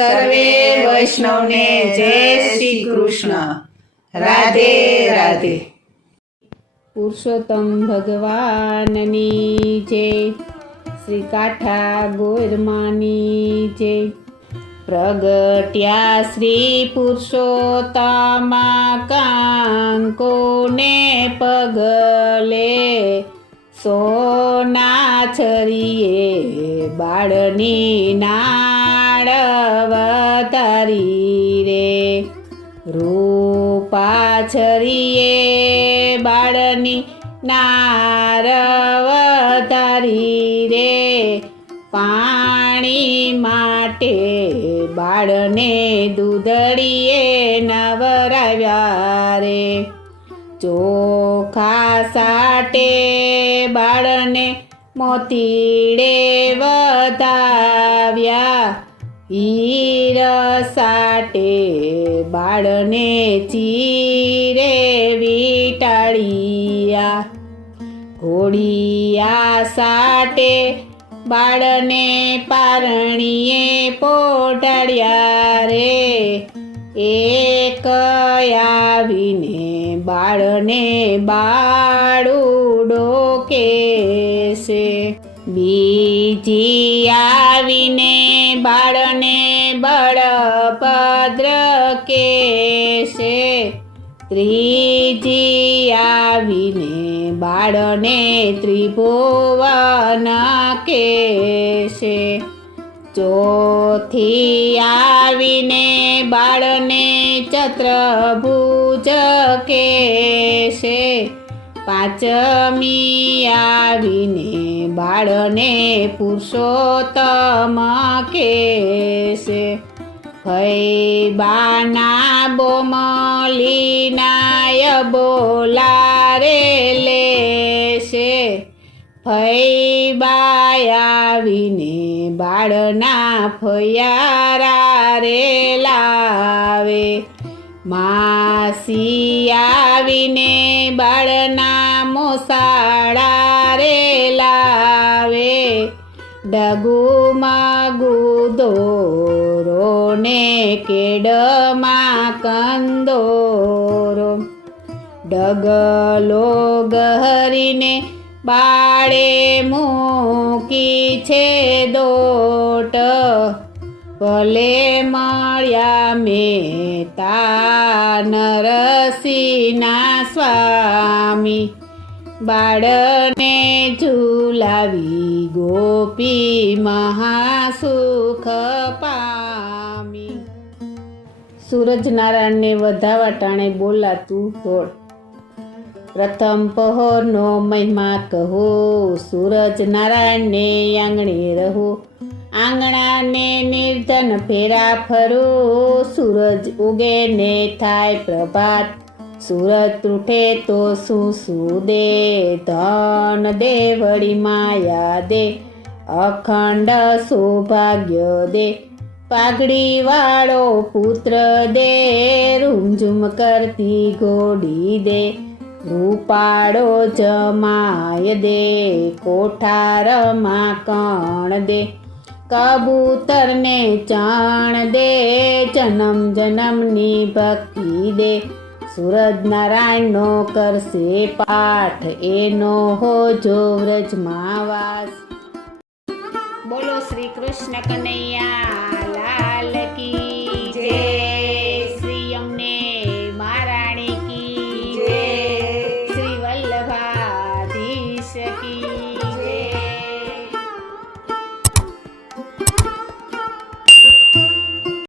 સર્વે વૈષ્ણવને જય શ્રી કૃષ્ણ. રાધે રાધે. પુરુષોત્તમ ભગવાનની જય. શ્રી કાઠા ગોરમાની જય. પ્રગટ્યા શ્રી પુરુષોત્તમા કાંકોને પગલે, સોના છરીએ બાળની નાળ વધારી રે, રૂપા છરીએ બાળની નાર વધારી રે, પાણી માટે બાળને દૂધડીએ નવરાવ્યા રે, ચોખા સાટે બાળને મોતીડે વધાવ્યા, હીર સાટે બાળને ચીરે વીટાળ્યા, ઘોડિયા સાટે બાળને પારણીએ પોટાડ્યા રે, એક આવીને બાળને બાળુડો કેસે, બીજી આવીને બાળને બળભદ્ર કેસે, ત્રીજી આવીને બાળને ત્રિભુવન કેસે, ચોથી આવીને બાળને ચતુર્ભુજ કેસે, પાંચમી આવીને બાળને પુરુષોત્તમ કેસે, ફૈબાના બોમલીનાય બોલારે લેશે, ફૈબા આવીને બાળના ફયારા રે લાવે, માસી આવીને બાળના મોસાળા રે લાવે, ડગુમાં ગુદોરો ને કેડમાં કંદોરો, ડગલો ગહરીને બાળે મૂકી છે દોટ, ભલે મળ્યા મેતા નરસિંહના સ્વામી, બાળને ઝુલાવી ગોપી મહાસુખ પામી. સૂરજનારાયણને વધાવા ટાણે બોલાતું ઢોળ. પ્રથમ પહોરનો મહિમા કહો, સૂરજનારાયણને આંગણે રહો, આંગણાને નિર્ધન ફેરા ફરો, સૂરજ ઉગે ને થાય પ્રભાત, સૂરજ તૂટે તો શું દે, ધન દે વળી માયા દે, અખંડ સૌભાગ્ય દે, પાઘડી વાળો પુત્ર દે, રૂમઝુમ કરતી ઘોડી દે, રૂપાળો જમાય દે, કોઠારમાં કણ દે, કબૂતરને ચણ દે, જન્મ જન્મની ભક્તિ દે, સૂરજનારાયણનો કરશે પાઠ, એનો હોજો વ્રજમાં વાસ. બોલો શ્રી કૃષ્ણ કનૈયા લાલ કી જય. શ્રી અમને મહારાણી કી જય. શ્રી વલ્લભાધીશ કી